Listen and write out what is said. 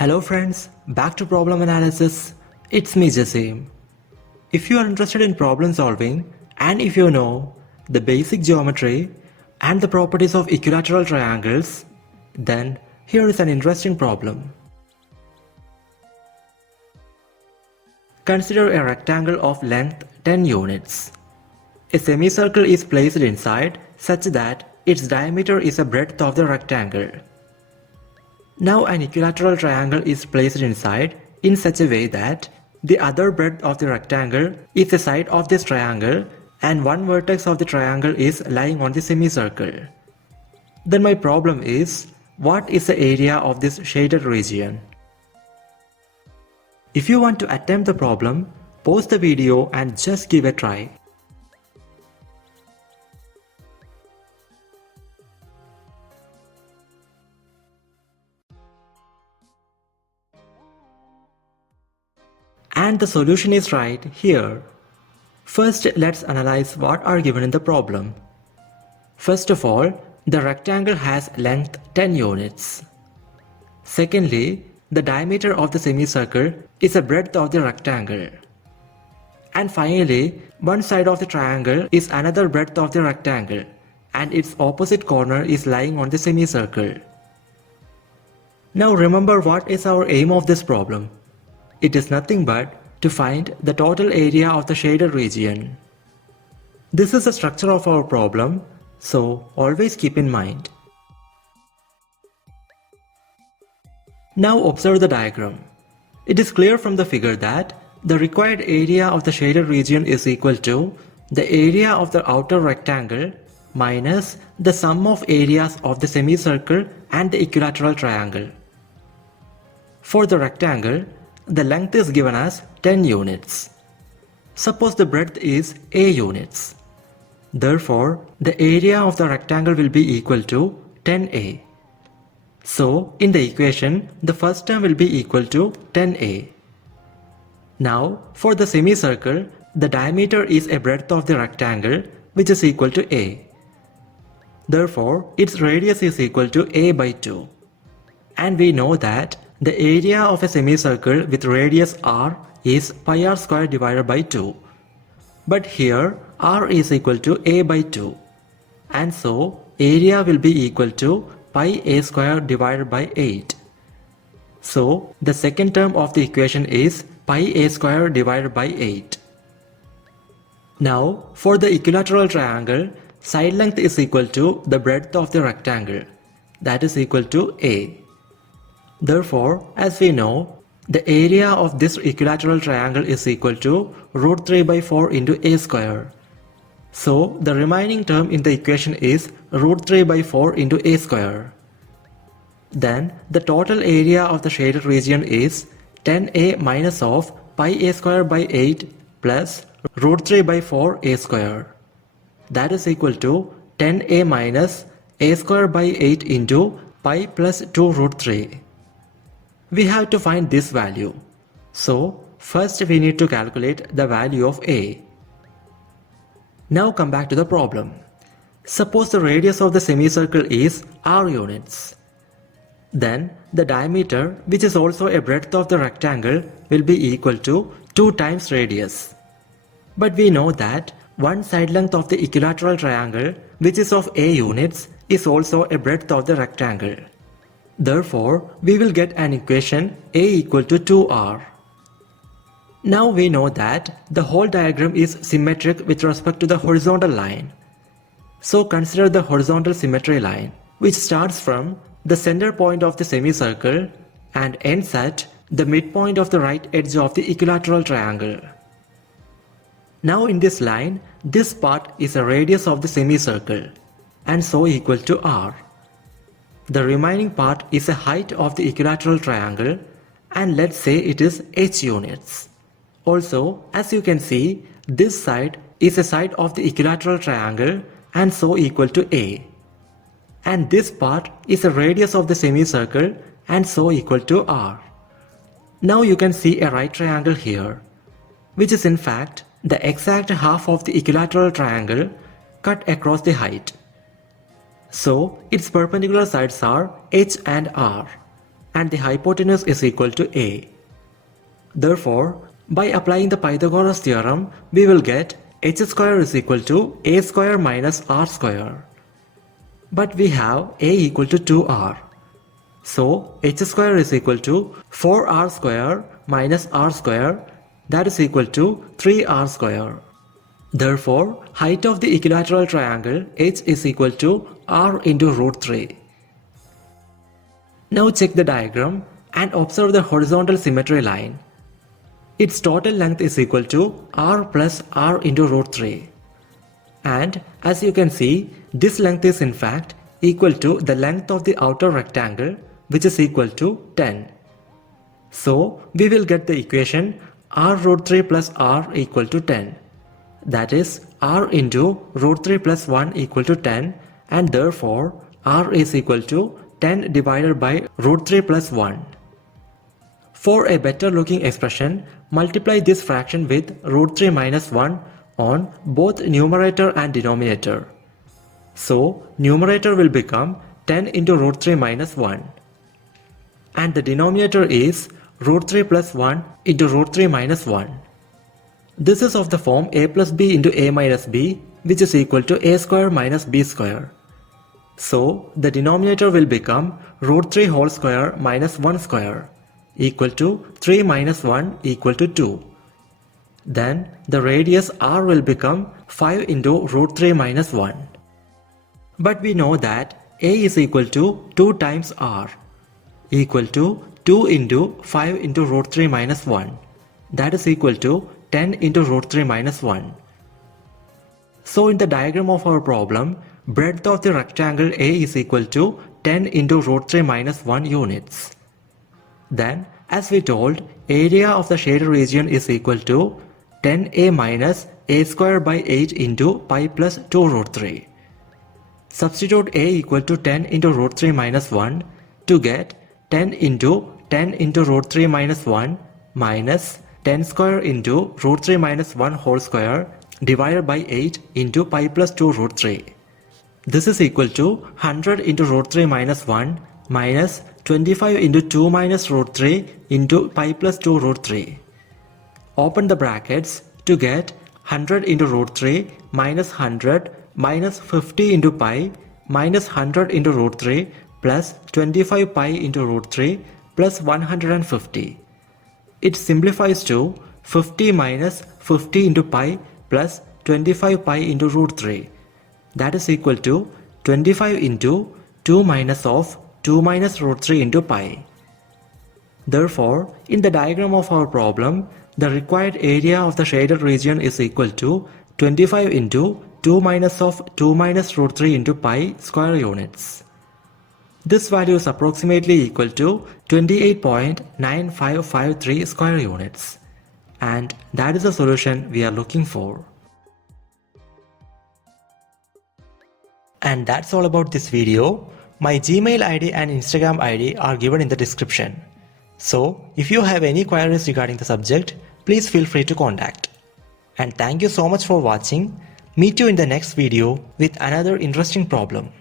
Hello friends, back to problem analysis. It's me Jasim. If you are interested in problem solving and if you know the basic geometry and the properties of equilateral triangles, then here is an interesting problem. Consider a rectangle of length 10 units. A semicircle is placed inside such that its diameter is the breadth of the rectangle. Now an equilateral triangle is placed inside in such a way that the other breadth of the rectangle is the side of this triangle and one vertex of the triangle is lying on the semicircle. Then my problem is, what is the area of this shaded region? If you want to attempt the problem, pause the video and just give a try. And the solution is right here. First, let's analyze what are given in the problem. First of all, the rectangle has length 10 units. Secondly, the diameter of the semicircle is the breadth of the rectangle. And finally, one side of the triangle is another breadth of the rectangle, and its opposite corner is lying on the semicircle. Now remember, what is our aim of this problem? It is nothing but to find the total area of the shaded region. This is the structure of our problem, so always keep in mind. Now observe the diagram. It is clear from the figure that the required area of the shaded region is equal to the area of the outer rectangle minus the sum of areas of the semicircle and the equilateral triangle. For the rectangle, the length is given as 10 units. Suppose the breadth is A units. Therefore, the area of the rectangle will be equal to 10A. So, in the equation, the first term will be equal to 10A. Now, for the semicircle, the diameter is a breadth of the rectangle which is equal to A. Therefore, its radius is equal to A by 2. And we know that the area of a semicircle with radius r is pi r square divided by 2. But here r is equal to a by 2. And so area will be equal to pi a square divided by 8. So the second term of the equation is pi a square divided by 8. Now for the equilateral triangle, side length is equal to the breadth of the rectangle, that is equal to a. Therefore, as we know, the area of this equilateral triangle is equal to root 3 by 4 into a square. So, the remaining term in the equation is root 3 by 4 into a square. Then, the total area of the shaded region is 10a minus of pi a square by 8 plus root 3 by 4 a square. That is equal to 10a minus a square by 8 into pi plus 2 root 3. We have to find this value. So, first we need to calculate the value of A. Now come back to the problem. Suppose the radius of the semicircle is r units. Then the diameter, which is also a breadth of the rectangle, will be equal to 2 times radius. But we know that one side length of the equilateral triangle, which is of A units, is also a breadth of the rectangle. Therefore, we will get an equation A equal to 2r. Now we know that the whole diagram is symmetric with respect to the horizontal line. So consider the horizontal symmetry line, which starts from the center point of the semicircle and ends at the midpoint of the right edge of the equilateral triangle. Now in this line, this part is the radius of the semicircle and so equal to r. The remaining part is the height of the equilateral triangle, and let's say it is h units. Also, as you can see, this side is the side of the equilateral triangle and so equal to a. And this part is the radius of the semicircle and so equal to r. Now you can see a right triangle here, which is in fact the exact half of the equilateral triangle cut across the height. So its perpendicular sides are h and r. and the hypotenuse is equal to A. Therefore, by applying the Pythagoras theorem, we will get h square is equal to a square minus r square. But we have a equal to 2r. So h square is equal to 4r square minus r square, that is equal to 3r square. Therefore, height of the equilateral triangle h is equal to r into root 3. Now check the diagram and observe the horizontal symmetry line. Its total length is equal to r plus r into root 3. And as you can see, this length is in fact equal to the length of the outer rectangle, which is equal to 10. So we will get the equation r root 3 plus r equal to 10. That is r into root 3 plus 1 equal to 10, and therefore r is equal to 10 divided by root 3 plus 1. For a better looking expression, multiply this fraction with root 3 minus 1 on both numerator and denominator. So numerator will become 10 into root 3 minus 1. And the denominator is root 3 plus 1 into root 3 minus 1. This is of the form a plus b into a minus b, which is equal to a square minus b square. So the denominator will become root 3 whole square minus 1 square equal to 3 minus 1 equal to 2. Then the radius r will become 5 into root 3 minus 1. But we know that a is equal to 2 times r equal to 2 into 5 into root 3 minus 1. That is equal to 10 into root 3 minus 1. So in the diagram of our problem, breadth of the rectangle A is equal to 10 into root 3 minus 1 units. Then, as we told, area of the shaded region is equal to 10a minus a square by 8 into pi plus 2 root 3. Substitute a equal to 10 into root 3 minus 1 to get 10 into root 3 minus 1 minus 10 square into root 3 minus 1 whole square divided by 8 into pi plus 2 root 3. This is equal to 100 into root 3 minus 1 minus 25 into 2 minus root 3 into pi plus 2 root 3. Open the brackets to get 100 into root 3 minus 100 minus 50 into pi minus 100 into root 3 plus 25 pi into root 3 plus 150. It simplifies to 50 minus 50 into pi plus 25 pi into root 3. That is equal to 25 into 2 minus of 2 minus root 3 into pi. Therefore, in the diagram of our problem, the required area of the shaded region is equal to 25 into 2 minus of 2 minus root 3 into pi square units. This value is approximately equal to 28.9553 square units. And that is the solution we are looking for. And that's all about this video. My Gmail ID and Instagram ID are given in the description. So, if you have any queries regarding the subject, please feel free to contact. And thank you so much for watching. Meet you in the next video with another interesting problem.